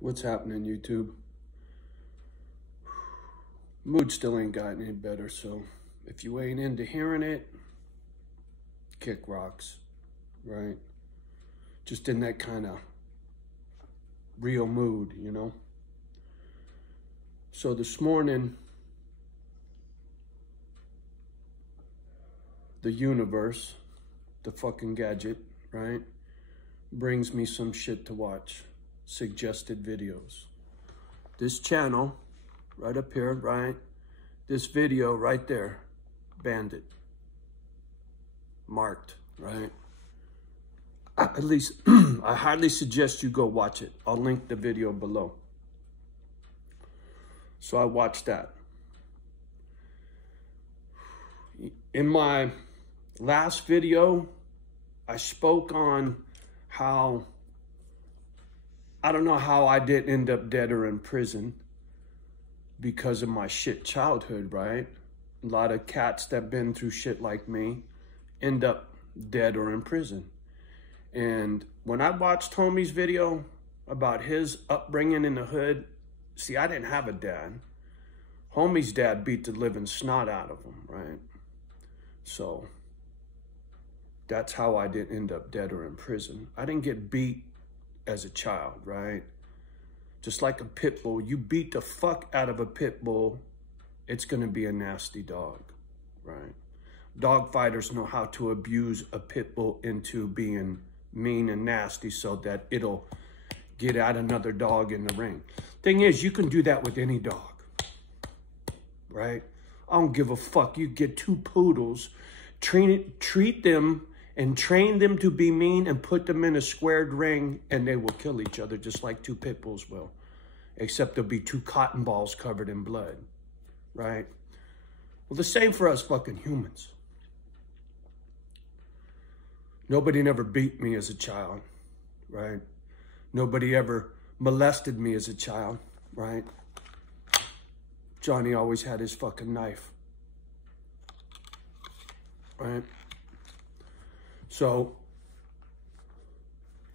What's happening, YouTube? Mood still ain't gotten any better, so if you ain't into hearing it, kick rocks, right? Just in that kind of real mood, you know? So this morning, the universe, the fucking gadget, right, brings me some shit to watch. Suggested videos. This channel, right up here, right? This video right there, Bandit. Marked, right? At least, I highly suggest you go watch it. I'll link the video below. So I watched that. In my last video, I spoke on how, I don't know how I didn't end up dead or in prison because of my shit childhood, right? A lot of cats that been through shit like me end up dead or in prison. And when I watched Homie's video about his upbringing in the hood, see, I didn't have a dad. Homie's dad beat the living snot out of him, right? So that's how I didn't end up dead or in prison. I didn't get beat as a child, right? Just like a pit bull, you beat the fuck out of a pit bull, it's gonna be a nasty dog, right? Dog fighters know how to abuse a pit bull into being mean and nasty so that it'll get at another dog in the ring. Thing is, you can do that with any dog, right? I don't give a fuck. You get two poodles, treat them and train them to be mean and put them in a squared ring and they will kill each other just like two pit bulls will. Except there'll be two cotton balls covered in blood, right? Well, the same for us fucking humans. Nobody never beat me as a child, right? Nobody ever molested me as a child, right? Johnny always had his fucking knife, right? So,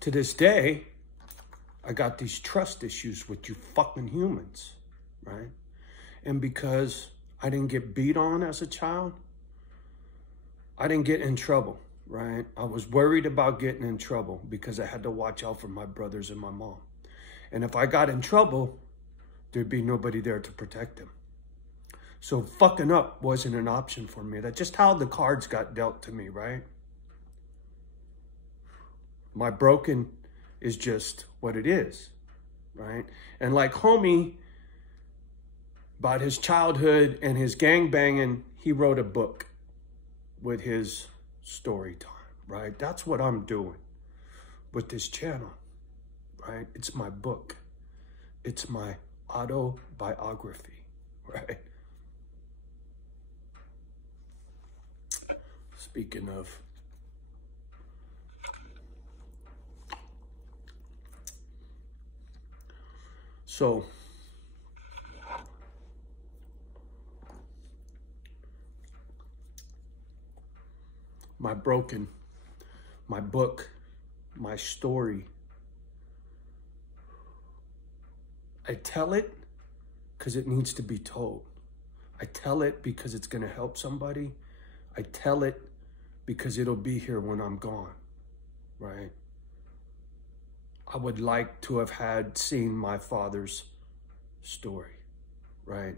to this day, I got these trust issues with you fucking humans, right? And because I didn't get beat on as a child, I didn't get in trouble, right? I was worried about getting in trouble because I had to watch out for my brothers and my mom. And if I got in trouble, there'd be nobody there to protect them. So fucking up wasn't an option for me. That's just how the cards got dealt to me, right? My broken is just what it is, right? And like Homie, about his childhood and his gangbanging, he wrote a book with his story time, right? That's what I'm doing with this channel, right? It's my book. It's my autobiography, right? Speaking of, so my broken, my book, my story, I tell it because it needs to be told. I tell it because it's going to help somebody. I tell it because it'll be here when I'm gone, right? I would like to have seen my father's story, right?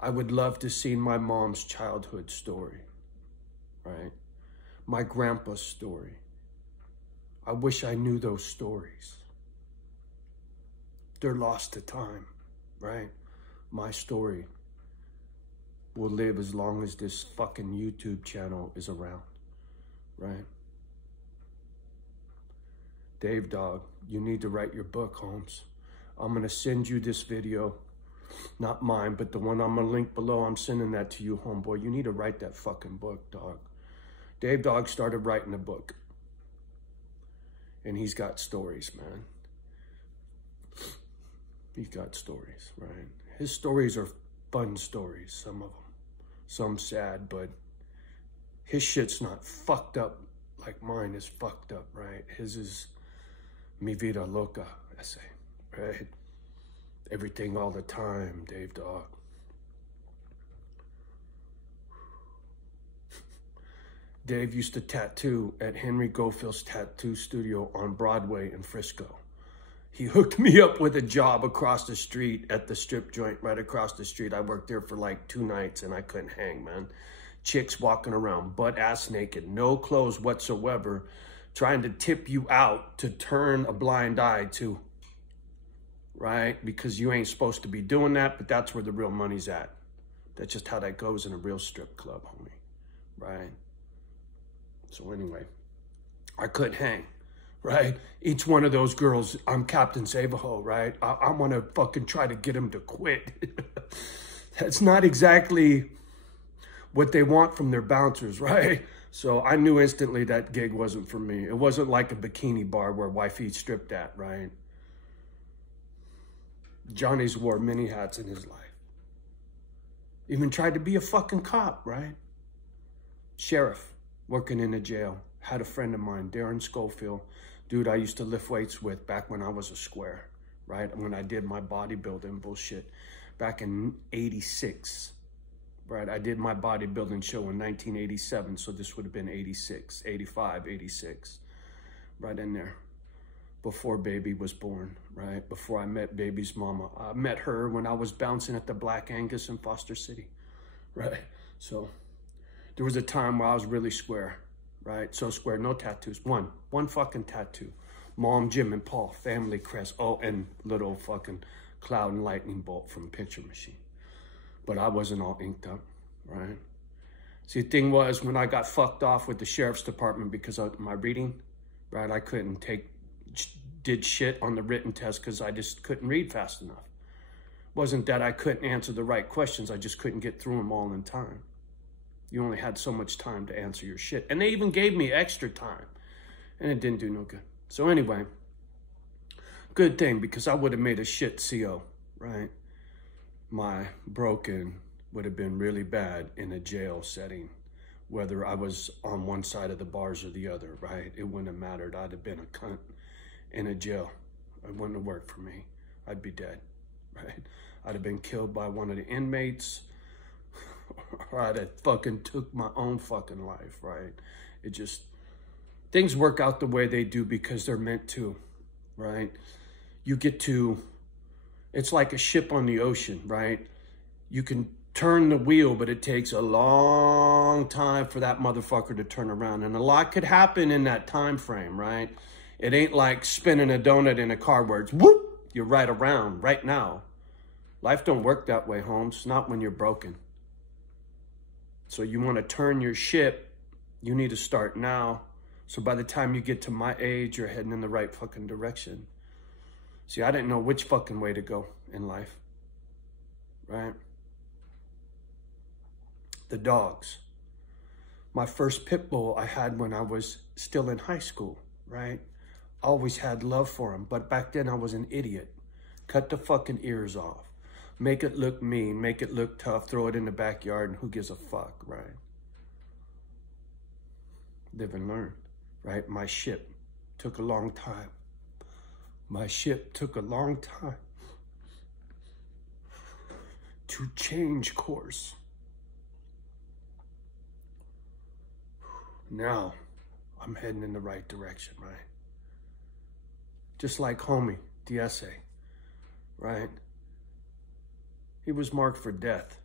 I would love to see my mom's childhood story, right? My grandpa's story. I wish I knew those stories. They're lost to time, right? My story will live as long as this fucking YouTube channel is around, right? Dave Dog, you need to write your book, Holmes. I'm gonna send you this video, not mine, but the one I'm gonna link below. I'm sending that to you, homeboy. You need to write that fucking book, dog. Dave Dog started writing a book. And he's got stories, man. He's got stories, right? His stories are fun stories, some of them. Some sad, but his shit's not fucked up like mine is fucked up, right? His is Mi Vida Loca essay, right? Everything all the time, Dave Dog. Dave used to tattoo at Henry Gofield's tattoo studio on Broadway in Frisco. He hooked me up with a job across the street at the strip joint right across the street. I worked there for like 2 nights and I couldn't hang, man. Chicks walking around butt ass naked, no clothes whatsoever, trying to tip you out to turn a blind eye to, right? Because you ain't supposed to be doing that, but that's where the real money's at. That's just how that goes in a real strip club, homie, right? So anyway, I couldn't hang, right? Each one of those girls, I'm Captain Save-A-Ho, right? I want to fucking try to get them to quit. That's not exactly what they want from their bouncers, right? So I knew instantly that gig wasn't for me. It wasn't like a bikini bar where wifey stripped at, right? Johnny's wore many hats in his life. Even tried to be a fucking cop, right? Sheriff, working in a jail. Had a friend of mine, Darren Schofield, dude I used to lift weights with back when I was a square, right? When I did my bodybuilding bullshit back in 86, right? I did my bodybuilding show in 1987, so this would have been 86, 85, 86, right in there. Before baby was born, right? Before I met baby's mama. I met her when I was bouncing at the Black Angus in Foster City, right? So there was a time where I was really square, right? So square, no tattoos. One fucking tattoo. Mom, Jim, and Paul, family crest. Oh, and little fucking cloud and lightning bolt from Picture Machine. But I wasn't all inked up, right? See, the thing was, when I got fucked off with the sheriff's department because of my reading, right? I couldn't did shit on the written test because I just couldn't read fast enough. Wasn't that I couldn't answer the right questions, I just couldn't get through them all in time. You only had so much time to answer your shit. And they even gave me extra time. And it didn't do no good. So anyway, good thing, because I would have made a shit CO, right? My broken would have been really bad in a jail setting, whether I was on one side of the bars or the other, right? It wouldn't have mattered. I'd have been a cunt in a jail. It wouldn't have worked for me. I'd be dead, right? I'd have been killed by one of the inmates, or I'd have fucking took my own fucking life, right? It just, things work out the way they do because they're meant to, right? You get to, it's like a ship on the ocean, right? You can turn the wheel, but it takes a long time for that motherfucker to turn around. And a lot could happen in that time frame, right? It ain't like spinning a donut in a car where it's whoop, you're right around right now. Life don't work that way, Holmes, not when you're broken. So you want to turn your ship, you need to start now. So by the time you get to my age, you're heading in the right fucking direction. See, I didn't know which fucking way to go in life, right? The dogs. My first pit bull I had when I was still in high school, right? Always had love for him, but back then I was an idiot. Cut the fucking ears off. Make it look mean, make it look tough, throw it in the backyard, and who gives a fuck, right? Live and learn, right? My ship took a long time. My ship took a long time to change course. Now, I'm heading in the right direction, right? Just like homie, the essay, right? He was marked for death.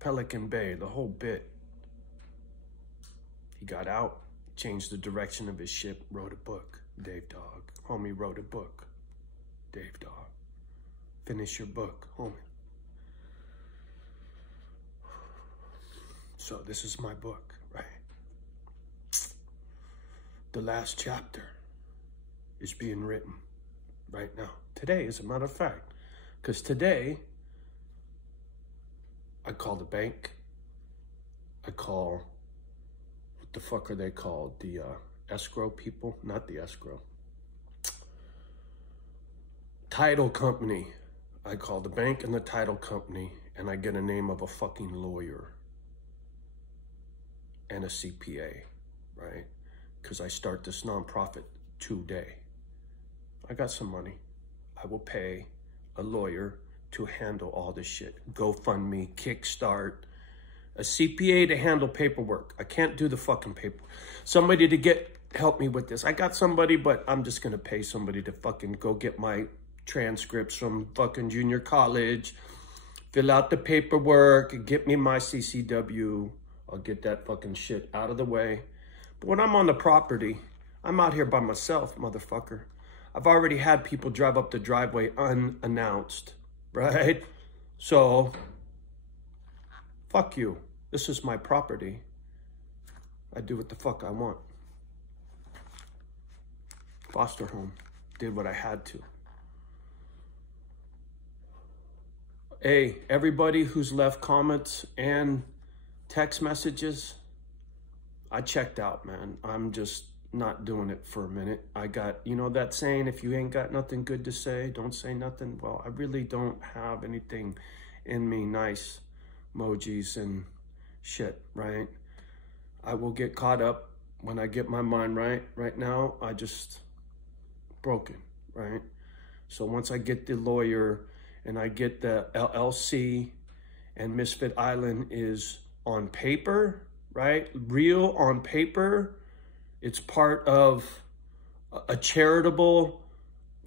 Pelican Bay, the whole bit. He got out, changed the direction of his ship, wrote a book. Dave Dog. Homie wrote a book. Dave Dog. Finish your book, homie. So this is my book, right? The last chapter is being written right now. Today, as a matter of fact. Because today, I call the bank. I call, what the fuck are they called? The escrow people? Not the escrow. Title company. I call the bank and the title company, and I get a name of a fucking lawyer and a CPA, right? Because I start this nonprofit today. I got some money. I will pay a lawyer to handle all this shit. GoFundMe, Kickstart, a CPA to handle paperwork. I can't do the fucking paperwork. Somebody to help me with this. I got somebody, but I'm just gonna pay somebody to fucking go get my transcripts from fucking junior college, fill out the paperwork, get me my CCW. I'll get that fucking shit out of the way. But when I'm on the property, I'm out here by myself, motherfucker. I've already had people drive up the driveway unannounced, right? So, fuck you. This is my property. I do what the fuck I want. Foster home. Did what I had to. Hey, everybody who's left comments and text messages, I checked out, man. I'm just not doing it for a minute. I got, you know that saying, if you ain't got nothing good to say, don't say nothing. Well, I really don't have anything in me, nice emojis and shit, right? I will get caught up when I get my mind right. Right now, I just broken, right? So once I get the lawyer and I get the LLC and Misfit Island is on paper, right? Real on paper. It's part of a charitable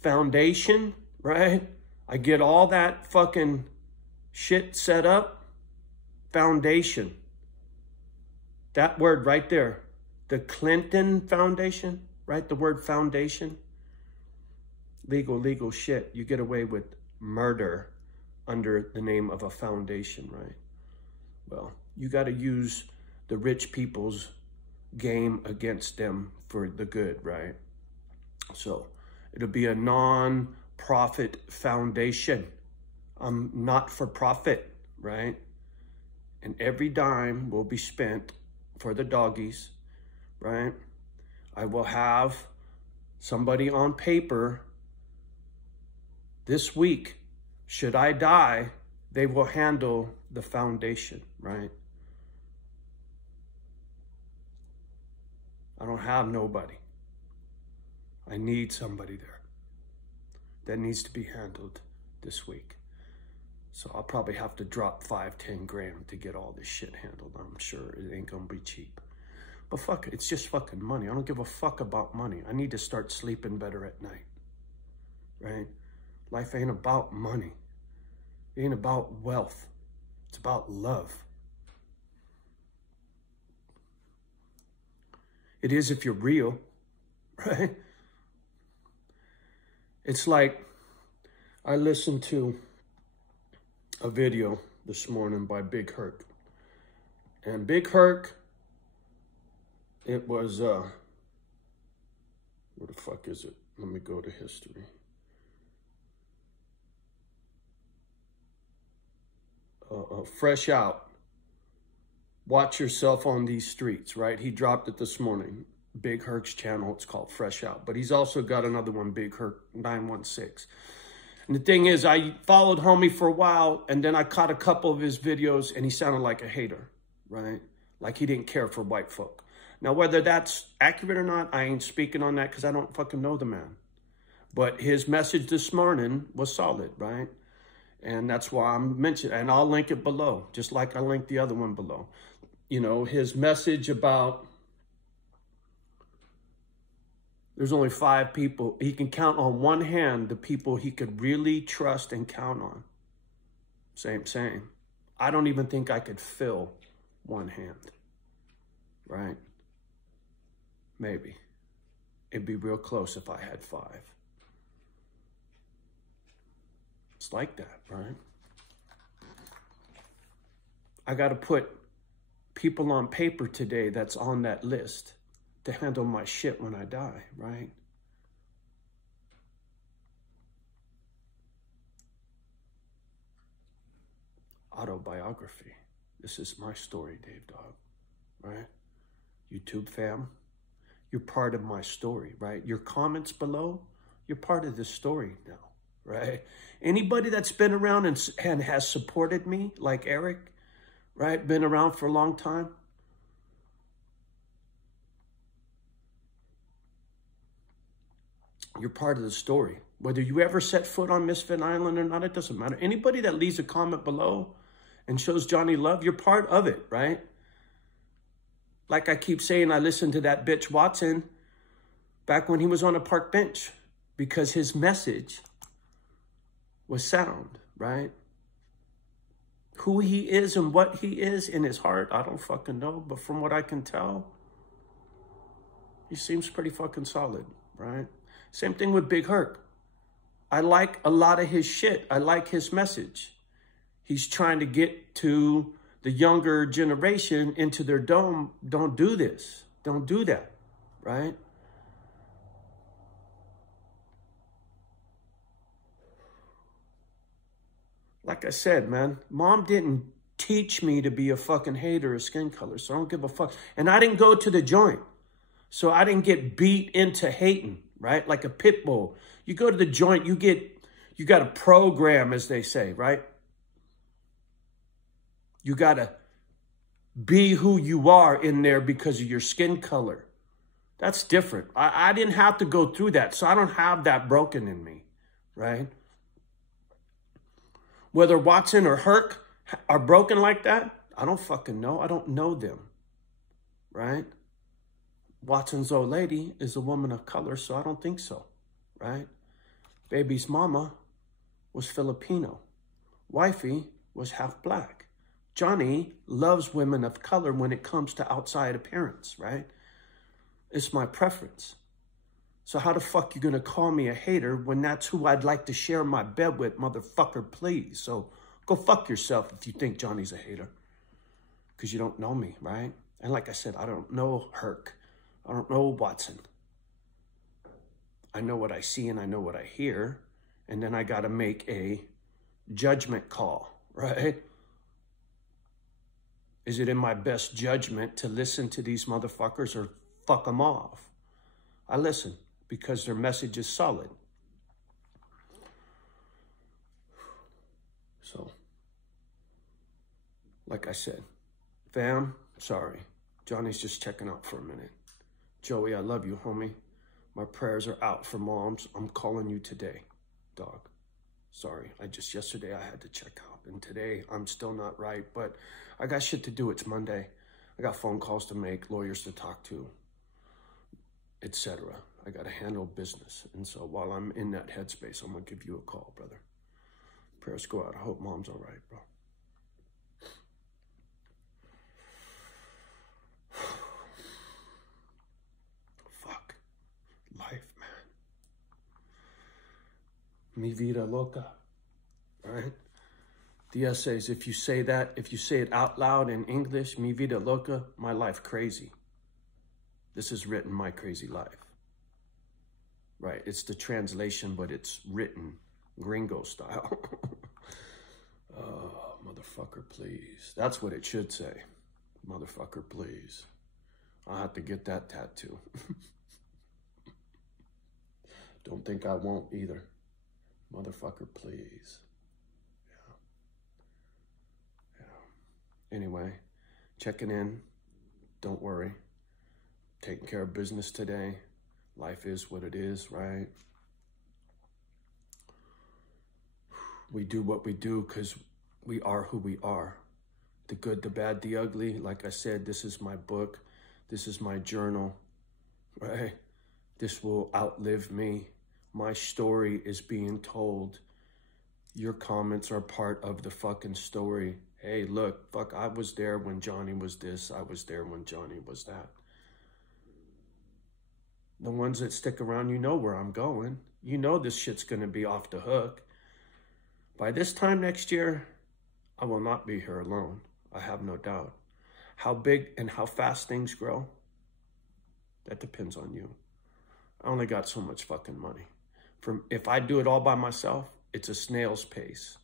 foundation, right? I get all that fucking shit set up. Foundation. That word right there. The Clinton Foundation, right? The word foundation. Legal shit. You get away with murder under the name of a foundation, right? Well, you got to use the rich people's game against them for the good, right? So it'll be a non-profit foundation, not for profit, right? And every dime will be spent for the doggies, right? I will have somebody on paper this week. Should I die, they will handle the foundation, right? I don't have nobody. I need somebody there. That needs to be handled this week. So I'll probably have to drop 5-10 grand to get all this shit handled. I'm sure it ain't gonna be cheap. But fuck it, it's just fucking money. I don't give a fuck about money. I need to start sleeping better at night, right? Life ain't about money. It ain't about wealth. It's about love. It is if you're real, right? It's like I listened to a video this morning by Big Herc. And Big Herc, it was, where the fuck is it? Let me go to history. Fresh Out. Watch yourself on these streets, right? He dropped it this morning. Big Herc's channel, it's called Fresh Out. But he's also got another one, Big Herc 916. And the thing is, I followed homie for a while, and then I caught a couple of his videos, and he sounded like a hater, right? Like he didn't care for white folk. Now, whether that's accurate or not, I ain't speaking on that because I don't fucking know the man. But his message this morning was solid, right? And that's why I'm mentioning, and I'll link it below, just like I linked the other one below. You know, his message about there's only 5 people. He can count on one hand the people he could really trust and count on. Same. I don't even think I could fill one hand, right? Maybe. It'd be real close if I had 5. It's like that, right? I got to put people on paper today that's on that list to handle my shit when I die, right? Autobiography. This is my story, Dave Dog, right? YouTube fam, you're part of my story, right? Your comments below, you're part of this story now, right? Anybody that's been around and has supported me, like Eric, right? Been around for a long time. You're part of the story. Whether you ever set foot on Misfit Island or not, it doesn't matter. Anybody that leaves a comment below and shows Johnny love, you're part of it, right? Like I keep saying, I listened to that bitch Watson back when he was on a park bench because his message was sound, right? Who he is and what he is in his heart, I don't fucking know. But from what I can tell, he seems pretty fucking solid, right? Same thing with Big Herc. I like a lot of his shit. I like his message. He's trying to get to the younger generation into their dome. Don't do this. Don't do that, right? Like I said, man, Mom didn't teach me to be a fucking hater of skin color, so I don't give a fuck. And I didn't go to the joint, so I didn't get beat into hating, right? Like a pit bull. You go to the joint, you got a program, as they say, right? You got to be who you are in there because of your skin color. That's different. I didn't have to go through that, so I don't have that broken in me, right? Whether Watson or Herc are broken like that, I don't fucking know. I don't know them, right? Watson's old lady is a woman of color, so I don't think so, right? Baby's mama was Filipino. Wifey was half black. Johnny loves women of color when it comes to outside appearance, right? It's my preference. So how the fuck you gonna call me a hater when that's who I'd like to share my bed with, motherfucker, please? So go fuck yourself if you think Johnny's a hater. Because you don't know me, right? And like I said, I don't know Herc. I don't know Watson. I know what I see and I know what I hear. And then I gotta make a judgment call, right? Is it in my best judgment to listen to these motherfuckers or fuck them off? I listen because their message is solid. So, like I said, fam, sorry. Johnny's just checking out for a minute. Joey, I love you, homie. My prayers are out for moms. I'm calling you today, dog. Sorry, yesterday I had to check out. And today I'm still not right, but I got shit to do. It's Monday. I got phone calls to make, lawyers to talk to, etc. I got to handle business. And so while I'm in that headspace, I'm going to give you a call, brother. Prayers go out. I hope mom's all right, bro. Fuck. Life, man. Mi vida loca. All right? The essays, if you say it out loud in English, mi vida loca, my life crazy. This is written my crazy life. Right, it's the translation, but it's written gringo style. Oh, motherfucker, please. That's what it should say. Motherfucker, please. I'll have to get that tattoo. Don't think I won't either. Motherfucker, please. Yeah. Anyway, checking in. Don't worry. Taking care of business today. Life is what it is, right? We do what we do because we are who we are. The good, the bad, the ugly. Like I said, this is my book. This is my journal, right? This will outlive me. My story is being told. Your comments are part of the fucking story. Hey, look, fuck, I was there when Johnny was this. I was there when Johnny was that. The ones that stick around, you know where I'm going. You know this shit's going to be off the hook. By this time next year, I will not be here alone. I have no doubt. How big and how fast things grow, that depends on you. I only got so much fucking money. If I do it all by myself, it's a snail's pace.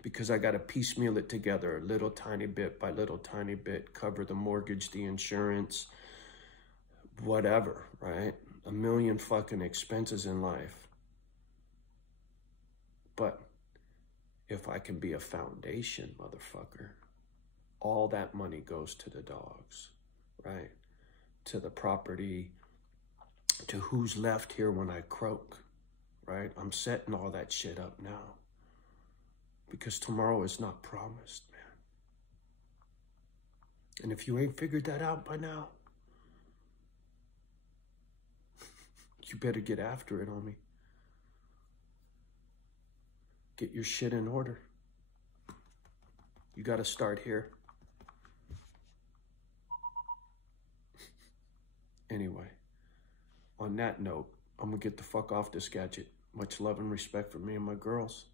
Because I got to piecemeal it together, little tiny bit by little tiny bit, cover the mortgage, the insurance, whatever, right? A million fucking expenses in life. But if I can be a foundation, motherfucker, all that money goes to the dogs, right? To the property, to who's left here when I croak, right? I'm setting all that shit up now. Because tomorrow is not promised, man. And if you ain't figured that out by now, you better get after it, homie. Get your shit in order. You gotta start here. Anyway, on that note, I'm gonna get the fuck off this gadget. Much love and respect for me and my girls.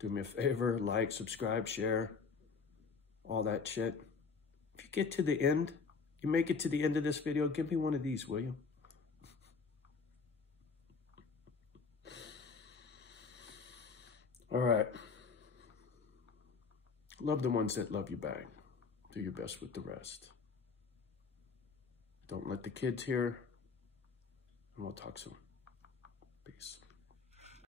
Do me a favor, like, subscribe, share, all that shit. If you get to the end, you make it to the end of this video, give me one of these, will you? All right. Love the ones that love you back. Do your best with the rest. Don't let the kids hear, and we'll talk soon. Peace.